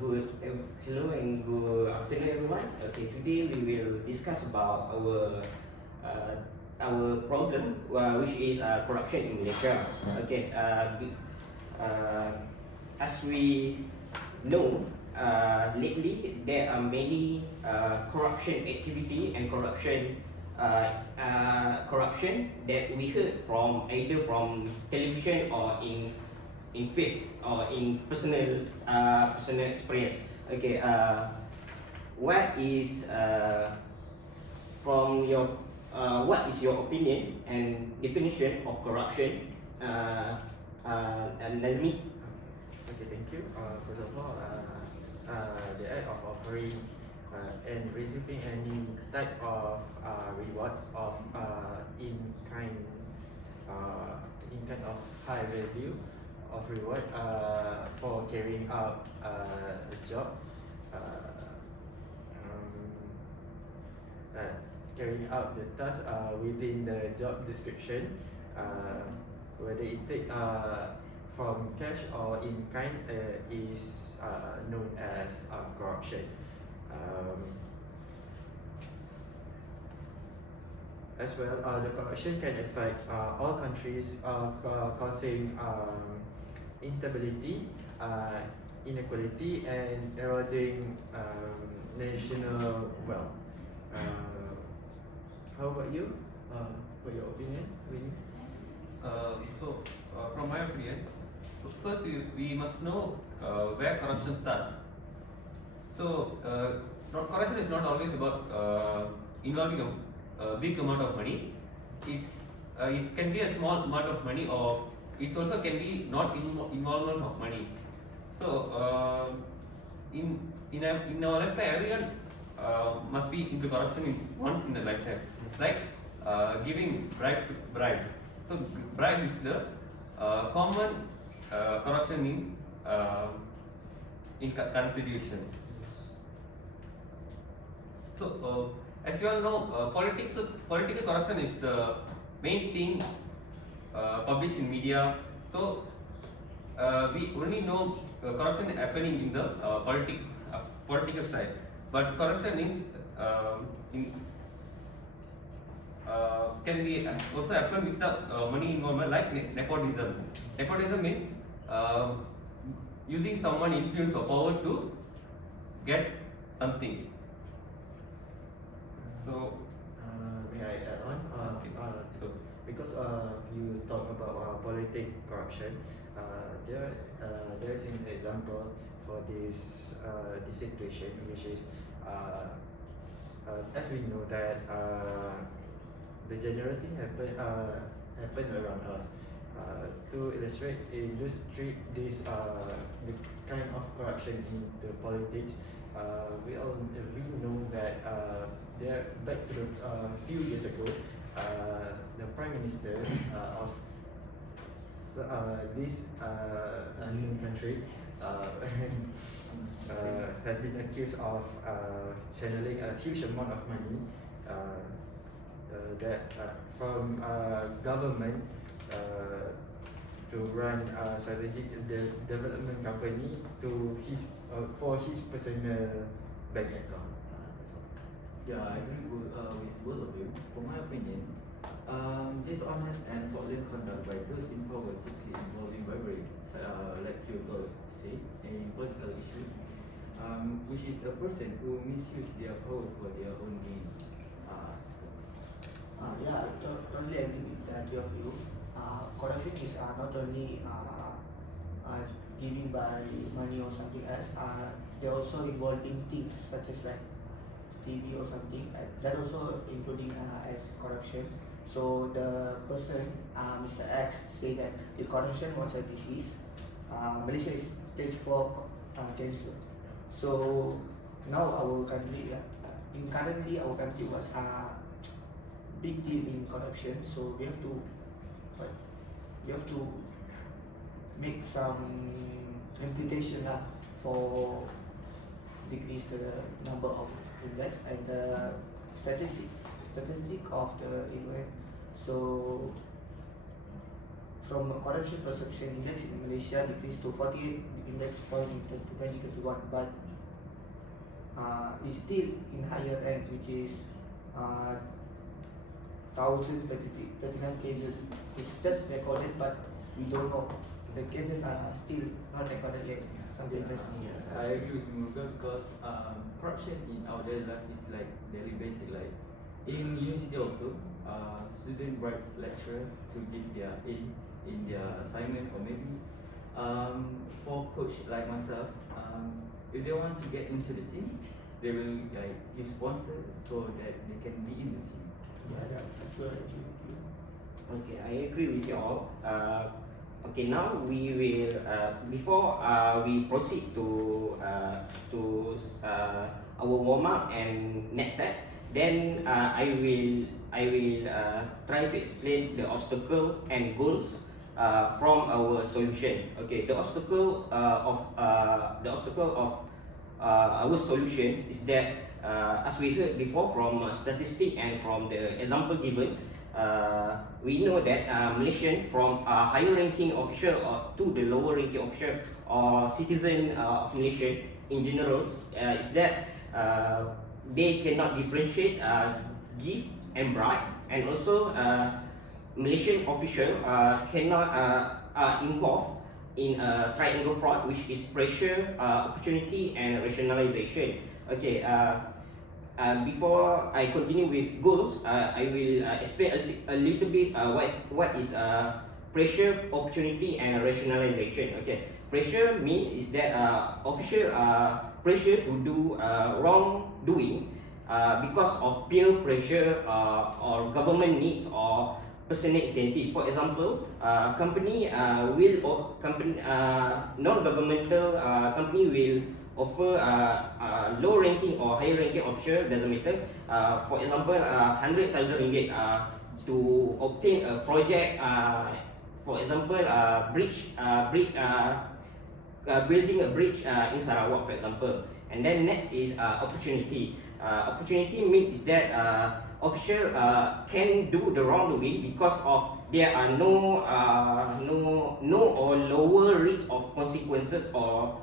Hello and good afternoon, everyone. Okay, today we will discuss about uh, our problem, which is corruption in Malaysia. Okay, as we know, lately there are many corruption activity and corruption that we heard from either from television or in face or in personal experience. Okay, what is from your what is your opinion and definition of corruption? And Nazmi. Okay, thank you. First of all, the act of offering and receiving any type of rewards of in kind of high value of reward for carrying out the job, carrying out the task within the job description, whether it take from cash or in kind is known as corruption. As well, the corruption can affect all countries, causing instability, inequality, and eroding national wealth. How about you? For your opinion, Winnie? From my opinion, first we must know where corruption starts. So, corruption is not always about involving a big amount of money. It can be a small amount of money, or it also can be not involvement of money. So, in our lifetime, everyone must be into corruption once in a lifetime, like giving bribe. So, bribe is the common corruption in constitution. So, as you all know, political corruption is the main thing published in media. So, we only know corruption happening in the political side, but corruption is can be also happen with the money involvement, like nepotism. Nepotism means using someone influence or power to get something. So, may I add on? Sure. Because you talk about political corruption, there's an example for this situation, which is as we know that the general thing happen around us. To illustrate this the kind of corruption in the politics, we know that back to the few years ago, the Prime Minister of this unknown country has been accused of channeling a huge amount of money that from government to run a strategic development company to his for his personal bank account. That's all. Yeah, I agree with both of you. For my opinion, dishonest and fraudulent conduct by those in power, typically involving bribery, like you say, in political issues, which is a person who misuse their power for their own gain. Yeah, I totally agree with that of you. Corruption is not only giving by money or something else. They're also involving things such as like TV or something. That also including as corruption. So the person, Mr. X, say that if corruption was a disease, Malaysia is stage 4 cancer. So now our country, currently our country was big deal in corruption. So we have to make some implication for decrease the number of index and the statistic of the event. So from a corruption perception index in Malaysia decreased to 48 index point in 2021, but is still in higher end, which is 1,039 cases. It's just recorded, but we don't know. The cases are still not recorded yet. Some cases. I agree with Mughal because corruption in our daily life is like daily basic. Like in university also, student bribe lecturer to give their aid in their assignment, or maybe for coach like myself, if they want to get into the team, they will like give sponsors so that they can be in the team. Yeah, that's what I agree with you. Okay, I agree with you all. Okay, now we will before we proceed to our warm up and next step. Then I will try to explain the obstacle and goals from our solution. Okay, the obstacle of our solution is that as we heard before from statistic and from the example given, we know that Malaysian from a higher ranking official or to the lower ranking official or citizen of Malaysia in general is that they cannot differentiate gift and bribe, and also Malaysian official cannot involve in triangle fraud, which is pressure, opportunity, and rationalization. Okay. Before I continue with goals, I will explain a little bit what is pressure, opportunity, and rationalization. Okay, pressure means is that official pressure to do wrongdoing because of peer pressure or government needs or personal incentive. For example, non-governmental company will offer low ranking or high ranking official, doesn't matter. For example, 100,000 ringgit to obtain a project. For example, building a bridge in Sarawak, for example. And then next is opportunity. Opportunity means that official can do the wrongdoing because of there are no or lower risk of consequences or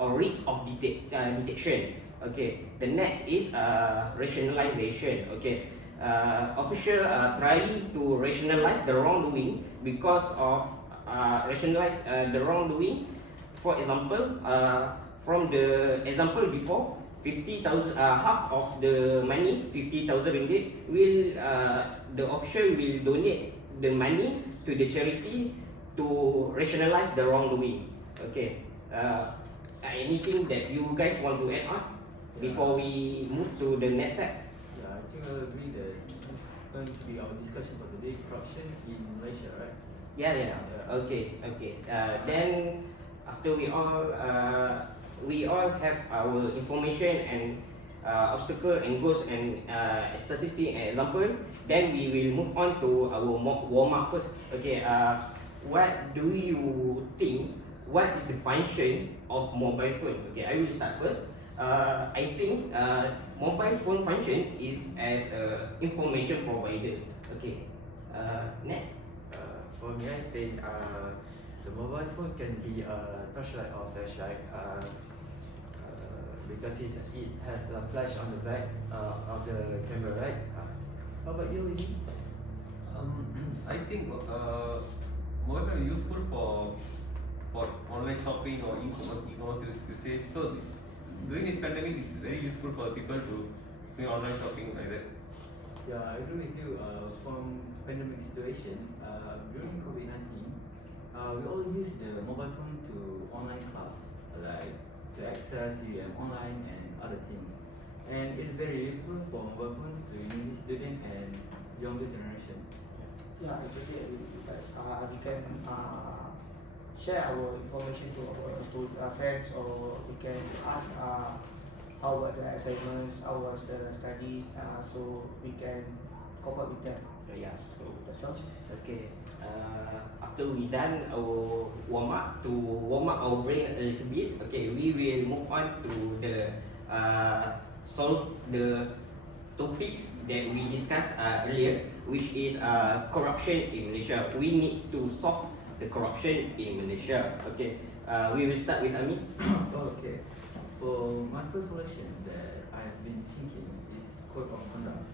risk of detection. Okay. The next is rationalization. Okay. Official trying to rationalize the wrongdoing because of rationalize the wrongdoing. For example, from the example before, 50,000 half of the money, 50,000 ringgit, will the official will donate the money to the charity to rationalize the wrongdoing. Okay. Anything that you guys want to add on before we move to the next step? Yeah, I think I agree that it's going to be our discussion for today, corruption in Malaysia, right? Yeah. Okay. Then after we all have our information and obstacle and goals and statistic and example, then we will move on to our warm up first. Okay. What do you think? What is the function of mobile phone? Okay, I will start first. I think mobile phone function is as a information provider. Okay. Next. For me, I think the mobile phone can be a torchlight or flashlight because it has a flash on the back of the camera, right? How about you, Winnie? I think mobile phone is useful for online shopping or e-commerce, you say. So during this pandemic, it's very useful for people to do online shopping like that. Yeah, I agree with you. From pandemic situation, during COVID-19, we all use the mobile phone to online class, like to access online and other things. And it's very useful for mobile phone to university student and younger generation. Yeah, I totally agree with you guys. We can share our information to our friends, or we can ask how was the assignments, how was the studies, so we can cope up with them. Yeah. So That's all. okay. After we done our warm up our brain a little bit. Okay, we will move on to the solve the topics that we discussed earlier, which is corruption in Malaysia. We need to solve the corruption in Malaysia. Okay, we will start with Ami. Okay. For my first solution that I've been thinking is code of conduct.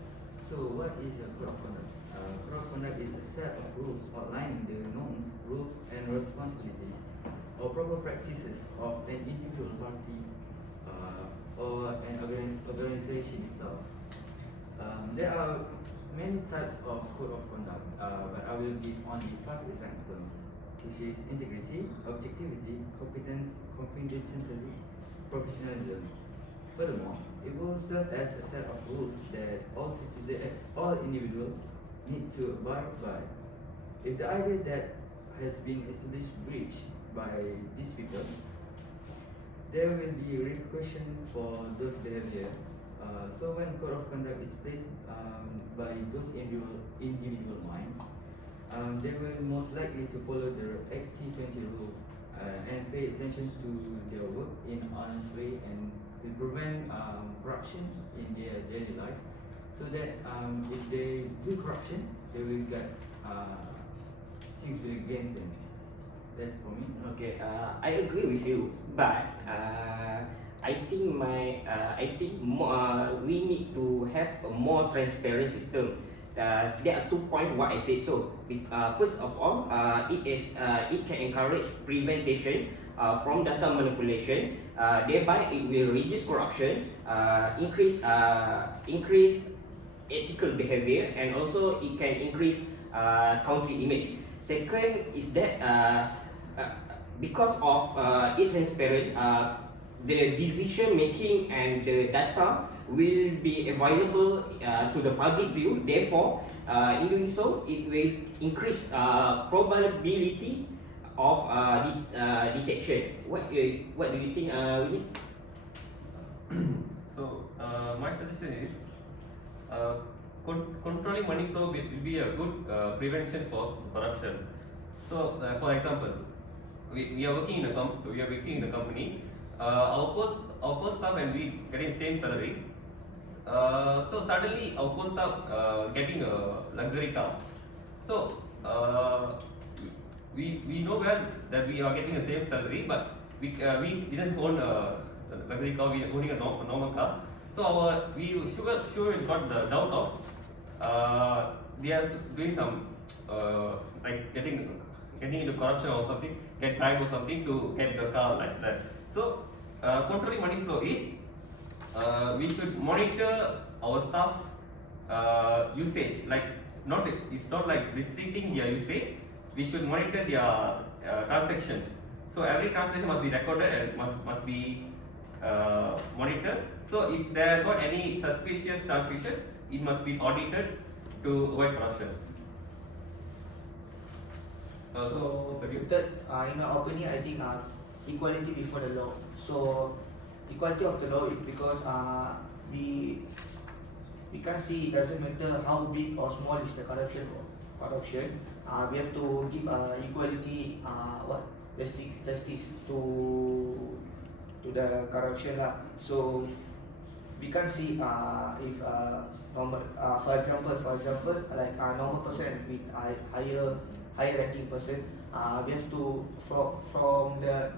So what is a code of conduct? Code of conduct is a set of rules outlining the norms, rules, and responsibilities or proper practices of an individual party or an organization itself. There are many types of code of conduct, but I will give only 5 examples, which is integrity, objectivity, competence, confidentiality, professionalism. Furthermore, it will serve as a set of rules that all citizens, all individuals need to abide by. If the idea that has been established breached by these people, there will be repercussion for those behavior. So when code of conduct is placed by those individual mind, they will most likely to follow the 80-20 rule and pay attention to their work in honest way and will prevent corruption in their daily life. So that if they do corruption, they will get things will against them. That's for me. Okay, I agree with you, but I think we need to have a more transparent system. There are 2 points what I said. So, first of all, it can encourage prevention from data manipulation. Thereby, it will reduce corruption, increase ethical behavior, and also it can increase country image. Second is that because of it transparent, the decision making and the data will be available to the public view. Therefore, in doing so, it will increase probability of detection. What do you think, Winnie? So my suggestion is controlling money flow will be a good prevention for corruption. So for example, we are working in a company. Our core staff and we getting same salary. So suddenly our core staff getting a luxury car. So we know well that we are getting the same salary, but we didn't own a luxury car. We owning a normal car. So we sure got the doubt of they are doing some like getting into corruption or something, get bribe or something to get the car like that. So controlling money flow is we should monitor our staff's usage. Like it's not like restricting their usage. We should monitor their transactions. So every transaction must be recorded and must be monitored. So if there got any suspicious transactions, it must be audited to avoid corruption. So third, in my opinion, I think equality before the law. So equality of the law is because we can't see, it doesn't matter how big or small is the corruption. We have to give equality, justice to the corruption lah. So we can't see if for example like a normal person with higher ranking person, we have to from the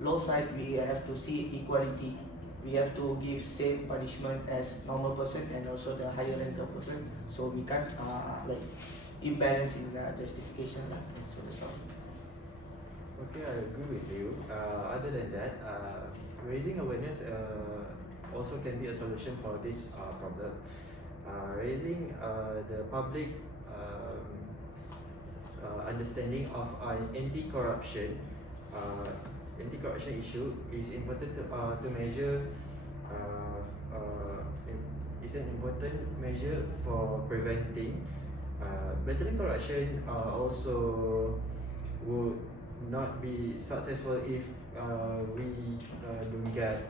low side we have to see equality. We have to give same punishment as normal person and also the higher ranking person. So we can't like imbalance in the justification lah. So that's all. Okay, I agree with you. Other than that, raising awareness also can be a solution for this problem. Raising the public understanding of anti-corruption issue is important to measure. It's an important measure for preventing. Battling corruption also would not be successful if we don't get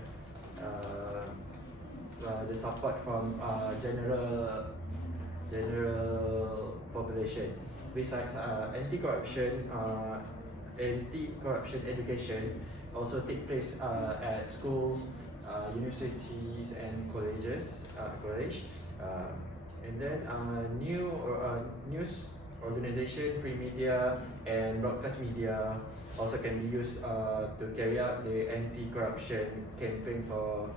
the support from general population. Besides anti-corruption education also take place at schools, universities and college. And then news organization, print media, and broadcast media also can be used to carry out the anti-corruption campaign for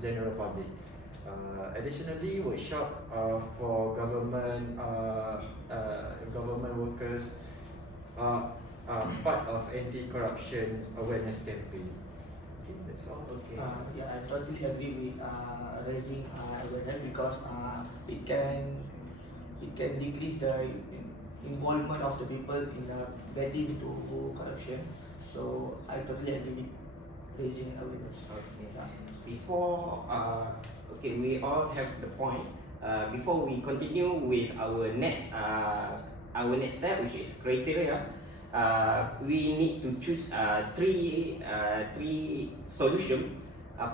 general public. Additionally, workshop for government workers are part of anti-corruption awareness campaign. Okay, that's all. Okay. Yeah, I totally agree with raising awareness because it can decrease the involvement of the people in getting into corruption. So I totally agree with raising awareness. Okay. Yeah. Before okay, we all have the point. Before we continue with our next step, which is criteria, we need to choose three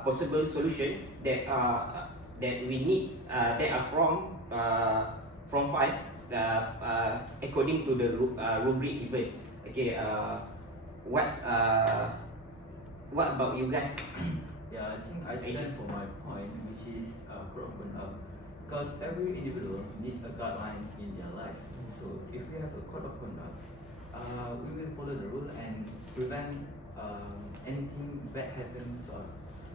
possible solution that we need that are from five according to the rubric given. Okay, what about you guys? Yeah, I think I stand for my point, which is code of conduct. Because every individual needs a guideline in their life. So if we have a code of conduct, we will follow the rule and prevent anything bad happen to us.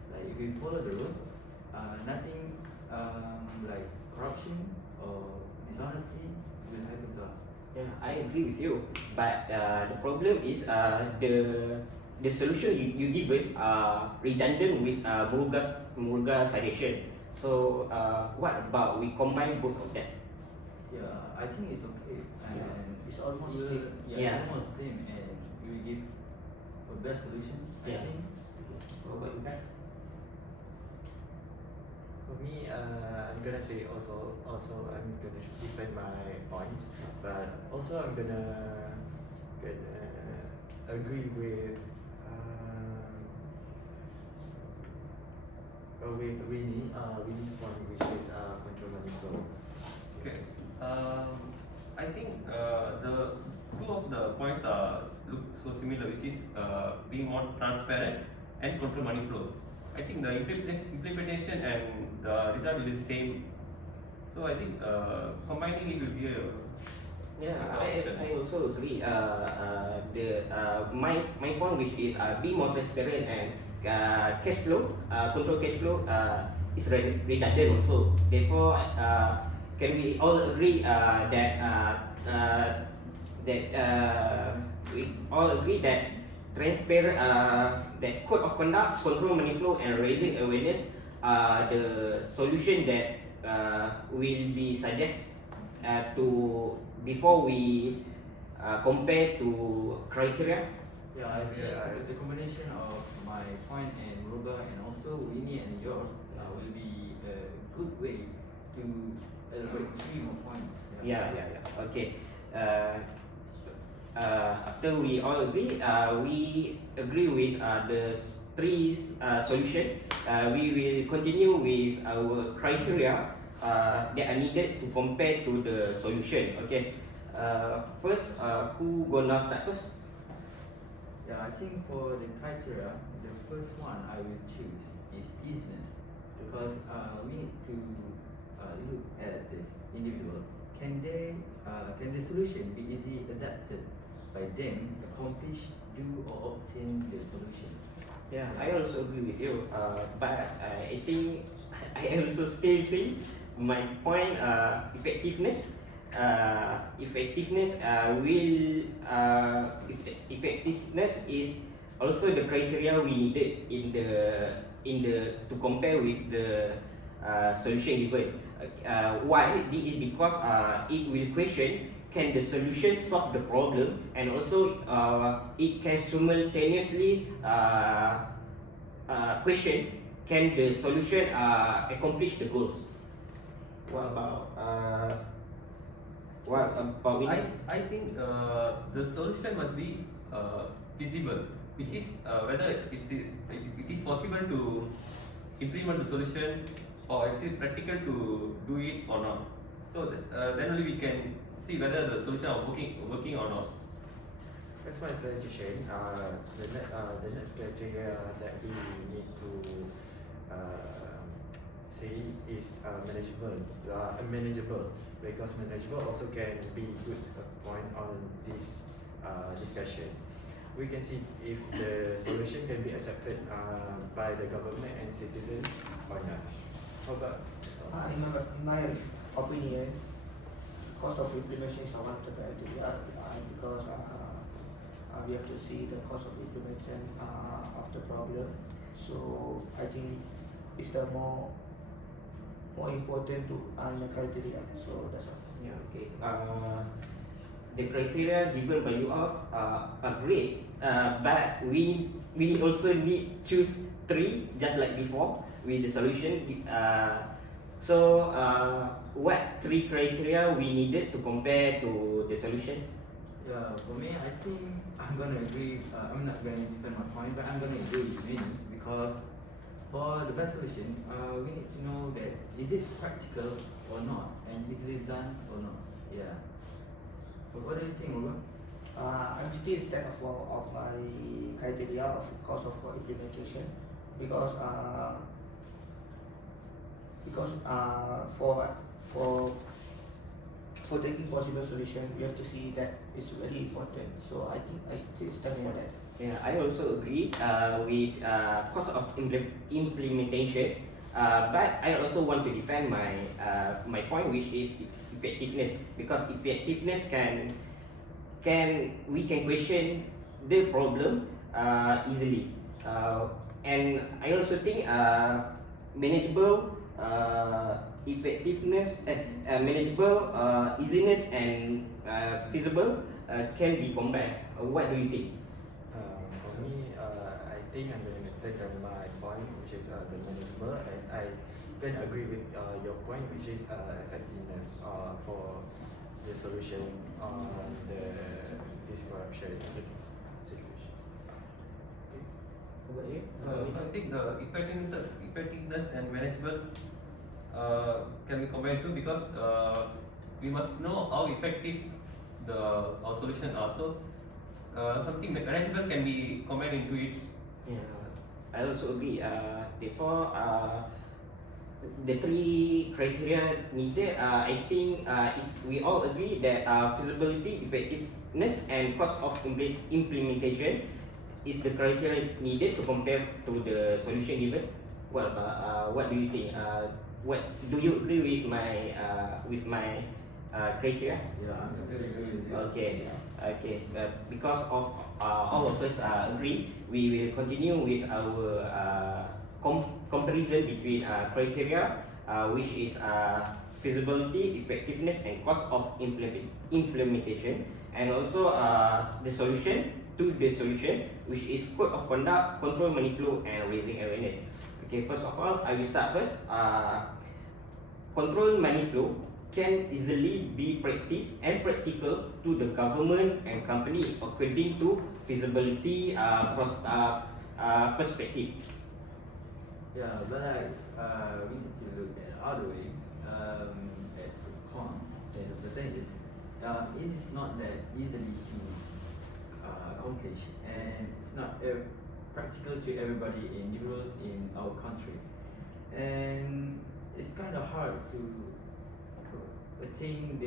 Like if we follow the rule, nothing like corruption or dishonesty will happen to us. Yeah, I agree with you. But the problem is the solution you given redundant with Muruga's suggestion. So what about we combine both of them? Yeah, I think it's okay. And It's almost we'll- same. Yeah. almost same, and we will give a best solution. Yeah. I think. What about you guys? For me, I'm gonna say also I'm gonna defend my points, but also I'm gonna agree with Winnie's point, which is control money flow. Okay. I think the two of the points look so similar, which is being more transparent and control money flow. I think the implementation and the result will be the same. So I think combining it will be a Yeah, good option. I also agree. My point, which is be more transparent and cash flow, control cash flow is redundant also. Therefore, can we all agree we all agree that transparent, that code of conduct, control money flow, and raising awareness are the solution that will be suggest to before we compare to criteria. Yeah, I think the combination of my point and Muruga and also Winnie and yours will be a good way to elaborate 3 more points. Yeah. Okay. After we all agree, we agree with the three solution. We will continue with our criteria that are needed to compare to the solution. Okay. First, who gonna start first? Yeah, I think for the criteria, the first one I will choose is business because we need to look at this individual. Can the solution be easily adapted by them, accomplish, do or obtain the solution? Yeah, I also agree with you. But I think I also still think my point effectiveness. Effectiveness is also the criteria we needed in the to compare with the solution given. Why? Because it will question, can the solution solve the problem, and also it can simultaneously question, can the solution accomplish the goals. What about I think the solution must be feasible, which is whether it is possible to implement the solution or is it practical to do it or not. So then only we can see whether the solution are working or not. That's my suggestion. The next criteria that we need to say is manageable, because manageable also can be good point on this discussion. We can see if the solution can be accepted by the government and citizen or not. How about? In my opinion, cost of implementation is one of the criteria because we have to see the cost of implementation of the problem. So I think it's the more important to the criteria. So that's all. Yeah, okay. The criteria given by you all are great, but we also need choose three just like before with the solution. So what three criteria we needed to compare to the solution? Yeah, for me, I think I'm gonna agree. I'm not gonna defend my point, but I'm gonna agree with Vinny because for the best solution, we need to know that is it practical or not, and is it done or not. Yeah. But what do you think, Ruben? I'm still stand of my criteria of cost of implementation because for taking possible solution, we have to see that it's very important. So I think I still stand for that. Yeah, I also agree with cost of implementation, but I also want to defend my point, which is effectiveness, because effectiveness we can question the problem easily, and I also think manageable effectiveness, manageable easiness and feasible can be combined. What do you think? For me, I think I'm going to take on my point, which is the manageable, and I can agree with your point, which is effectiveness for the solution on this corruption situation. Okay. What about you? So I think the effectiveness and manageable can be combined too, because we must know how effective our solution are. So something manageable can be combined into it. Yeah, I also agree. Therefore, the three criteria needed, I think if we all agree that feasibility, effectiveness, and cost of implementation is the criteria needed to compare to the solution given. What do you think? What do you agree with my criteria? Yeah, I'm totally agree with you. Okay. Because of all of us agree, we will continue with our comparison between criteria, which is feasibility, effectiveness, and cost of implementation, and also the solution to the solution, which is code of conduct, control money flow, and raising awareness. Okay, first of all, I will start first. Control money flow can easily be practiced and practical to the government and company according to feasibility perspective. Yeah, but we need to look at the other way, at the cons and the percentages. It is not that easily to accomplish, and it's not practical to everybody, individuals in our country, and it's kind of hard to attain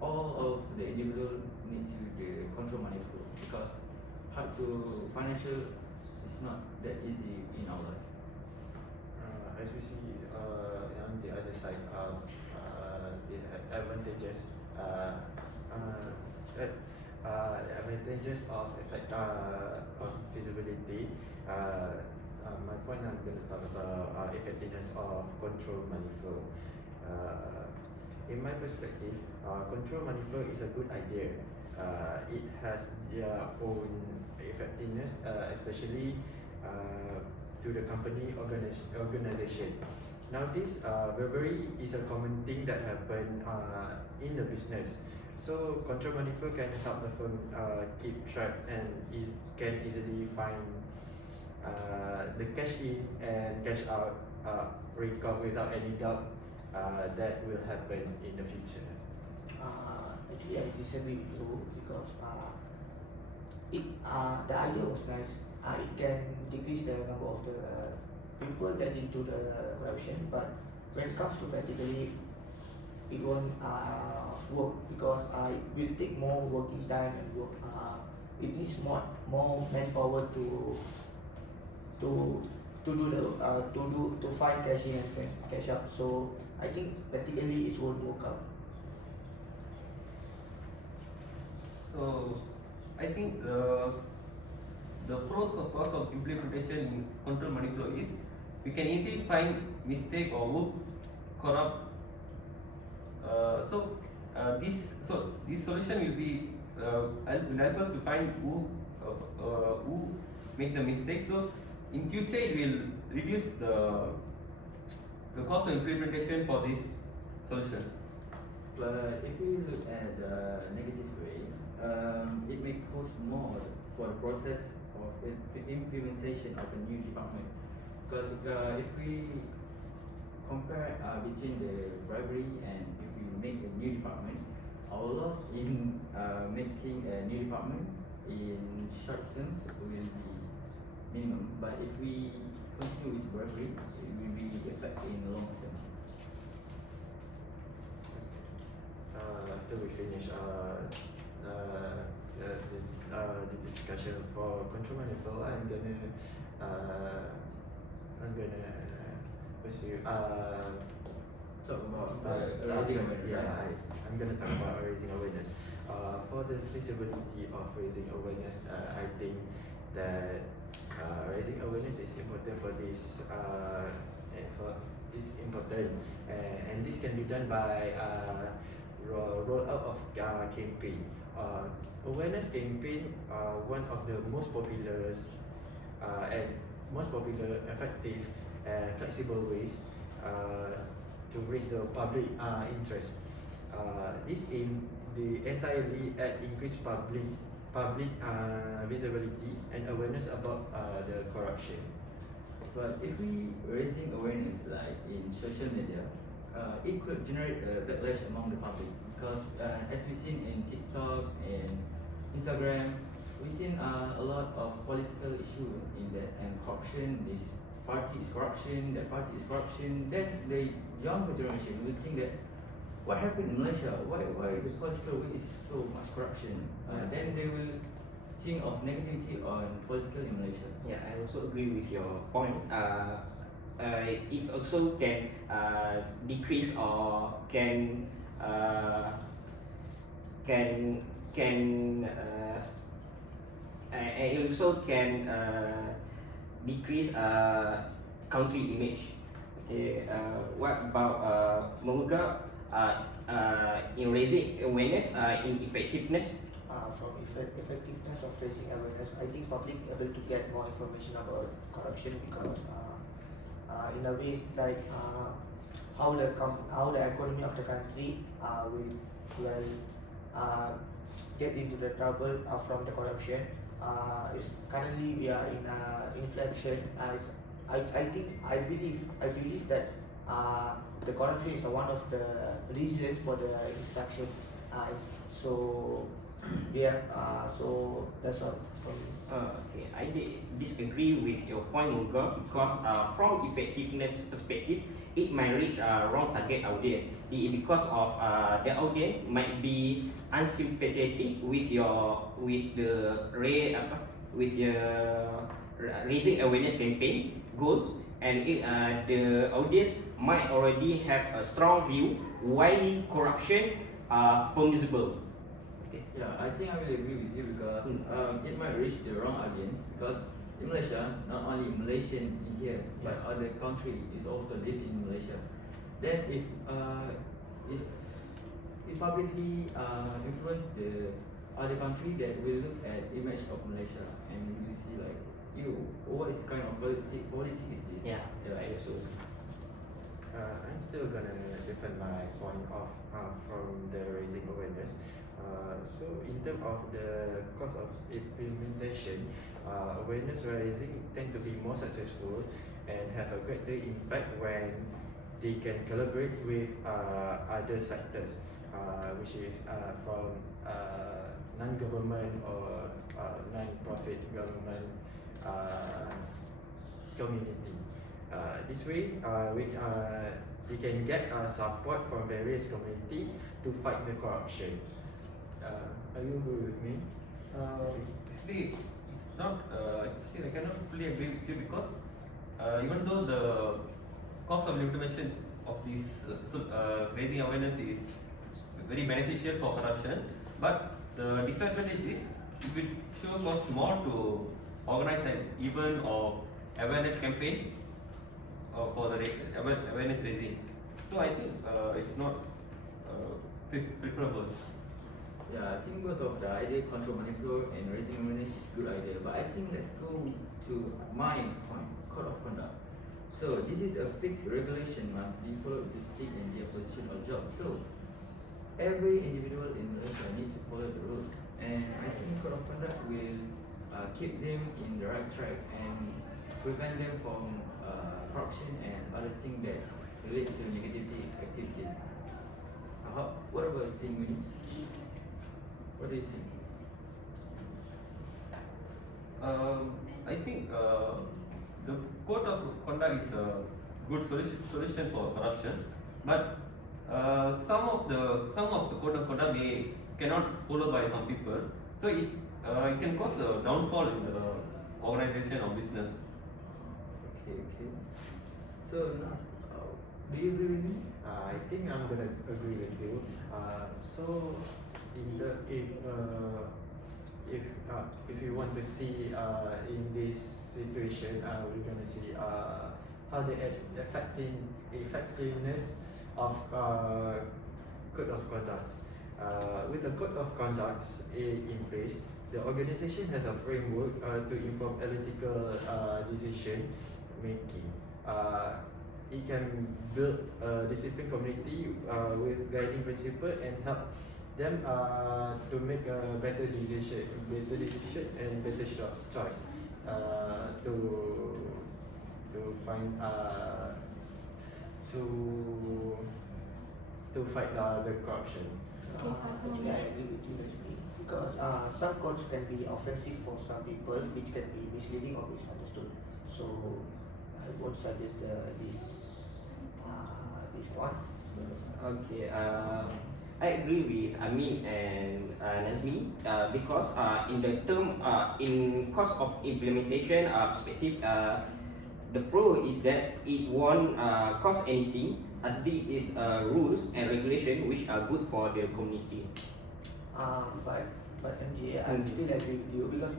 all of the individual need to the control money flow, because hard to financial is not that easy in our life. As we see on the other side of the advantages, of effect of feasibility. My point, I'm going to talk about effectiveness of control money flow. In my perspective, control money flow is a good idea. It has their own effectiveness, especially to the company organization. Nowadays, bribery is a common thing that happen in the business. So control money flow can help the firm keep track and can easily find the cash in and cash out record without any doubt that will happen in the future. Actually, I disagree with you because the idea was nice. It can decrease the number of the people get into the corruption, but when it comes to practically, it won't work because it will take more working time and work. It needs more manpower to do the to find cash in and cash out. So I think practically it won't work out. So I think the pros or cons of implementation in control money flow is we can easily find mistake or who corrupt. This solution will be will help us to find who make the mistake. So in future it will reduce the cost of implementation for this solution. But if we look at the negative way, it may cost more for the process of implementation of a new department. Because if we compare between the bribery and if we make a new department, our loss in making a new department in short terms will be minimum. But if we continue with bribery, it will be effective in the long term. After we finish the discussion for control money flow, I'm gonna pursue Talk about raising awareness, awareness. Yeah, right? I'm gonna talk about raising awareness. For the feasibility of raising awareness, I think that raising awareness is important for this. It's important, and this can be done by roll out of campaign. Awareness campaign are one of the most popular and most popular, effective, and flexible ways to raise the public interest. This aim the entirely at increased public visibility and awareness about the corruption. But if we raising awareness like in social media, it could generate a backlash among the public because as we've seen in TikTok and Instagram, we've seen a lot of political issue in that and corruption. This party is corruption, that party is corruption. Then the younger generation will think that what happened in Malaysia? Why the political way is so much corruption? Then they will think of negativity on political in Malaysia. Yeah, I also agree with your point. It also can decrease or can it also can decrease country image. Okay, what about Moga in raising awareness in effectiveness? From effectiveness of raising awareness, I think public able to get more information about corruption because in a way like how the economy of the country will get into the trouble from the corruption. Is currently we are in inflation. I believe that the corruption is one of the reasons for the inflation. So yeah, so that's all from me. Okay, I disagree with your point, Muga, because from effectiveness perspective, it might reach wrong target audience because of the audience might be unsympathetic with your raising awareness campaign goals, and the audience might already have a strong view why corruption permissible. Yeah, I think I will agree with you because it might reach the wrong audience because in Malaysia, not only Malaysian in here, but other country is also live in Malaysia. Then if it publicly influence the other country that will look at image of Malaysia and you will see like, what is kind of politics is this? Yeah, I also. I'm still gonna defend my point of from the raising awareness. So in terms of the cost of implementation, awareness raising tend to be more successful and have a greater impact when they can collaborate with other sectors, which is from non-government or non-profit government community. This way, we can get support from various community to fight the corruption. Are you agree with me? Actually, it's not. I cannot fully agree with you because even though the cost of implementation of this raising awareness is very beneficial for corruption, but the disadvantage is it will sure cost more to organize an event or awareness campaign for the awareness raising. So I think it's not preferable. Yeah, I think both of the idea control money flow and raising awareness is good idea. But I think let's go to my point, code of conduct. So this is a fixed regulation must be followed to stick in their position or job. So every individual in Malaysia need to follow the rules, and I think code of conduct will keep them in the right track and prevent them from corruption and other things that relate to negativity activity. What about you, Muniz? What do you think? I think the code of conduct is a good solution for corruption, but some of the code of conduct cannot follow by some people, so it can cause a downfall in the organization or business. Okay. So Nas, do you agree with me? I think I'm gonna agree with you. So in the if you want to see in this situation, we're gonna see how the effectiveness of code of conduct. With the code of conduct in place, the organization has a framework to inform ethical decision making. It can build a disciplined community with guiding principle and help them to make a better decision and better choice to find to fight the corruption. Actually, I agree with you actually, because some codes can be offensive for some people, which can be misleading or misunderstood. So I would suggest this one. Okay, I agree with Amin and Nazmi because in the term in cost of implementation perspective, the pro is that it won't cost anything as this is rules and regulation which are good for the community. But MJ, I still agree with you because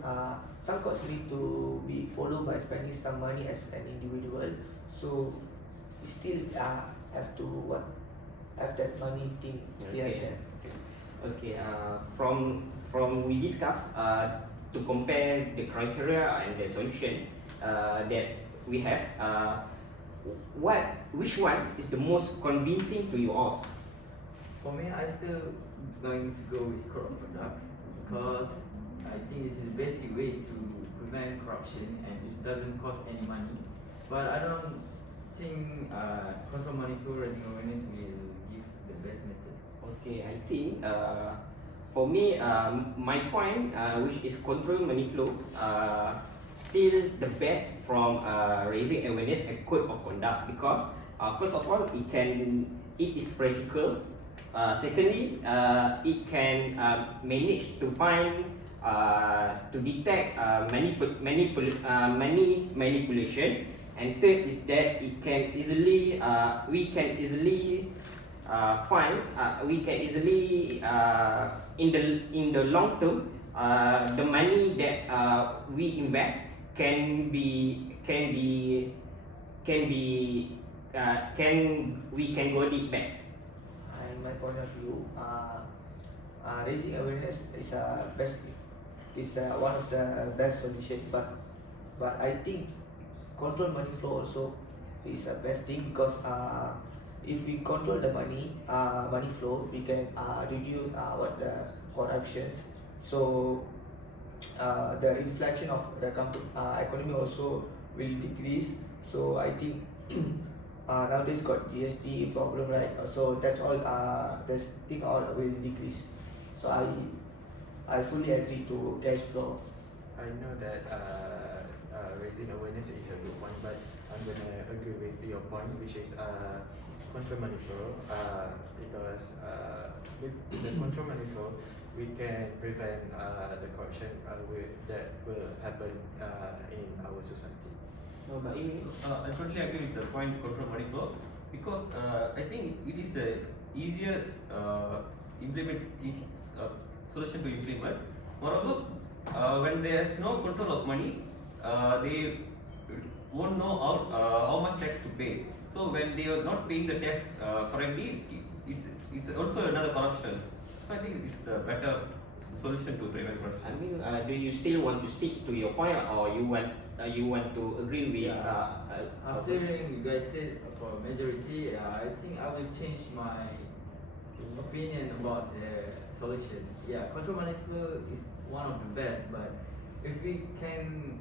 some codes need to be followed by spending some money as an individual. So still have to have that money thing still have that. Okay. From we discuss to compare the criteria and the solution that we have. Which one is the most convincing to you all? For me, I still going to go with code of conduct because I think it's the basic way to prevent corruption and it doesn't cost any money. But I don't think control money flow raising awareness will give the best method. Okay, I think for me, my point, which is control money flow, still the best from raising awareness and code of conduct because first of all, it is practical. Secondly, it can manage to find to detect many manipulation, and third is that it can easily find in the long term the money that we invest can we can got it back. In my point of view, raising awareness is one of the best solution. But I think control money flow also is a best thing because if we control the money flow, we can reduce the corruptions. So the inflation of the economy also will decrease. So I think nowadays got GST problem, right? So that's all. This thing all will decrease. So I fully agree to cash flow. I know that raising awareness is a good one, but I'm gonna agree with your point, which is control money flow. Because with the control money flow, we can prevent the corruption that will happen in our society. No, but I totally agree with the point control money flow because I think it is the easiest solution to implement. Moreover, when there is no control of money, they won't know how much tax to pay. So when they are not paying the tax correctly, it's also another corruption. So I think it's the better solution to prevent corruption. I mean, do you still want to stick to your point, or you want to agree with? After hearing you guys said for majority, I think I will change my opinion about the solution. Yeah, control money flow is one of the best, but if we can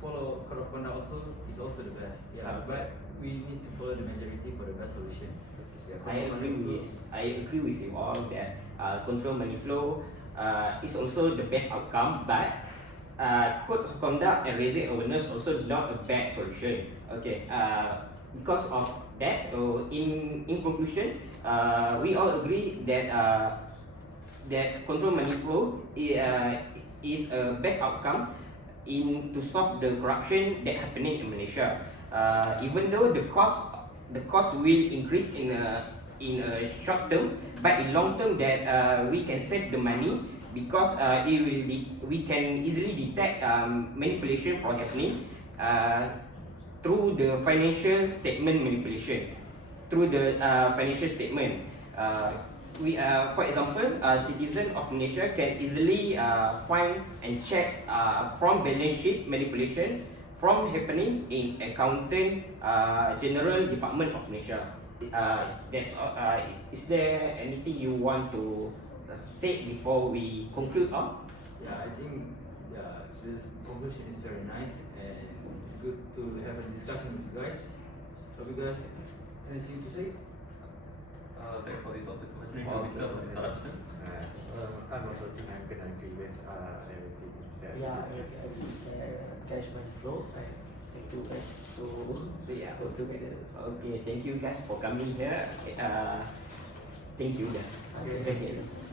follow code of conduct also, it's also the best. Yeah, Okay. but we need to follow the majority for the best solution. Yeah, I control agree money flow. with you all that control money flow is also the best outcome, but code of conduct and raising awareness also not a bad solution. Okay, because of that, in conclusion, we all agree that that control money flow is a best outcome to solve the corruption that happening in Malaysia. Even though the cost will increase in a short term, but in long term that we can save the money because we can easily detect manipulation from happening through the financial statement manipulation. Through the financial statement, for example, citizen of Malaysia can easily find and check from balance sheet manipulation from happening in accountant general department of Malaysia. That's is there anything you want to say before we conclude on? Yeah, I think this conclusion is very nice and it's good to have a discussion with you guys. Have you guys anything to say? Thanks for this opportunity to Oh, discuss about corruption. I'm also think I'm gonna agree with everything that yeah, is it's said. cash money flow. And thank you guys to work together. Okay, thank you guys for coming here. Thank you. Okay. Thank you.